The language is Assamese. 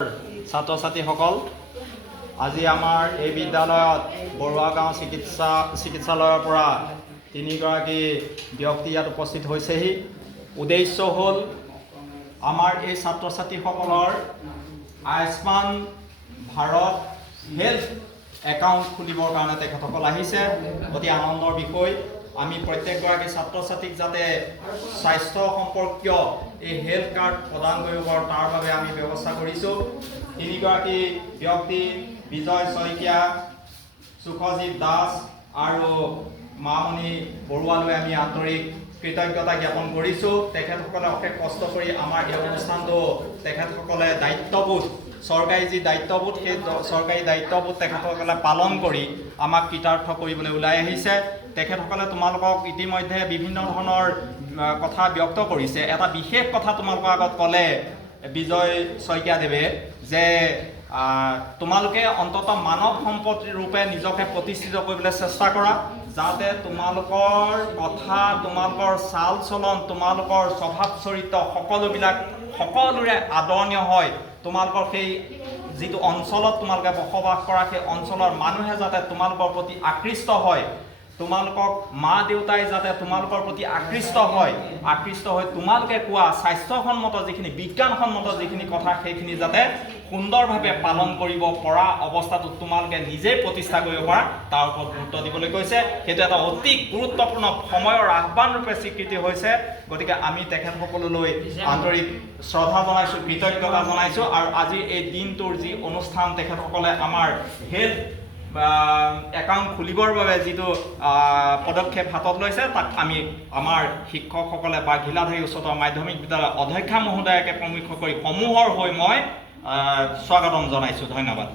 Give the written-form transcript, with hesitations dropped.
ছাত্ৰ ছাত্ৰীসকল, আজি আমাৰ এই বিদ্যালয়ত বৰুৱা গাঁও চিকিৎসালয়ৰ পৰা 3গৰাকী ব্যক্তি ইয়াত উপস্থিত হৈছেহি। উদ্দেশ্য হ'ল আমাৰ এই ছাত্ৰ ছাত্ৰীসকলৰ আয়ুষ্মান ভাৰত হেল্থ একাউণ্ট খুলিবৰ কাৰণে তেখেতসকল আহিছে। অতি আনন্দৰ বিষয়। আমি প্ৰত্যেকগৰাকী ছাত্ৰ ছাত্ৰীক যাতে স্বাস্থ্য সম্পৰ্কীয় এই হেল্থ কাৰ্ড প্ৰদান কৰিব পাৰোঁ তাৰ বাবে আমি ব্যৱস্থা কৰিছোঁ। 3গৰাকী ব্যক্তি বিজয় শইকীয়া, সুখজিৎ দাস আৰু মামণি বৰুৱালৈ আমি আন্তৰিক কৃতজ্ঞতা জ্ঞাপন কৰিছোঁ। তেখেতসকলে অশেষ কষ্ট কৰি আমাৰ এই অনুষ্ঠানটো তেখেতসকলে দায়িত্ববোধ, চৰকাৰী যি দায়িত্ববোধ, সেই চৰকাৰী দায়িত্ববোধ তেখেতসকলে পালন কৰি আমাক কৃতাৰ্থ কৰিবলৈ ওলাই আহিছে। তেখেতসকলে তোমালোকক ইতিমধ্যে বিভিন্ন ধৰণৰ কথা ব্যক্ত কৰিছে। এটা বিশেষ কথা তোমালোকৰ আগত ক'লে বিজয় শইকীয়াদেৱে যে তোমালোকে অন্ততঃ মানৱ সম্পদ ৰূপে নিজকে প্ৰতিষ্ঠিত কৰিবলৈ চেষ্টা কৰা, যাতে তোমালোকৰ কথা, তোমালোকৰ চাল চলন, তোমালোকৰ স্বভাৱ চৰিত্ৰ সকলোৰে আদৰণীয় হয়। তোমালোকৰ সেই যিটো অঞ্চলত তোমালোকে বসবাস কৰা সেই অঞ্চলৰ মানুহে যাতে তোমালোকৰ প্ৰতি আকৃষ্ট হয়, তোমালোকক মা দেউতাই যাতে তোমালোকৰ প্ৰতি আকৃষ্ট হৈ তোমালোকে কোৱা স্বাস্থ্যসন্মত যিখিনি বিজ্ঞানসন্মত যিখিনি কথা সেইখিনি যাতে সুন্দৰভাৱে পালন কৰিব পৰা অৱস্থাটোত তোমালোকে নিজেই প্ৰতিষ্ঠা কৰিব পাৰা তাৰ ওপৰত গুৰুত্ব দিবলৈ কৈছে। সেইটো এটা অতি গুৰুত্বপূৰ্ণ সময়ৰ আহ্বান ৰূপে স্বীকৃতি হৈছে। গতিকে আমি তেখেতসকললৈ আন্তৰিক শ্ৰদ্ধা জনাইছোঁ, কৃতজ্ঞতা জনাইছোঁ। আৰু আজি এই দিনটোৰ যি অনুষ্ঠান তেখেতসকলে আমাৰ হেল্থ একাউণ্ট খুলিবৰ বাবে যিটো পদক্ষেপ হাতত লৈছে তাক আমি আমাৰ শিক্ষকসকলে বা ঘিলাধাৰী উচ্চতৰ মাধ্যমিক বিদ্যালয়ৰ অধ্যক্ষা মহোদয়াকে প্ৰমুখ্য কৰি সমূহৰ হৈ মই স্বাগতম জনাইছোঁ। ধন্যবাদ।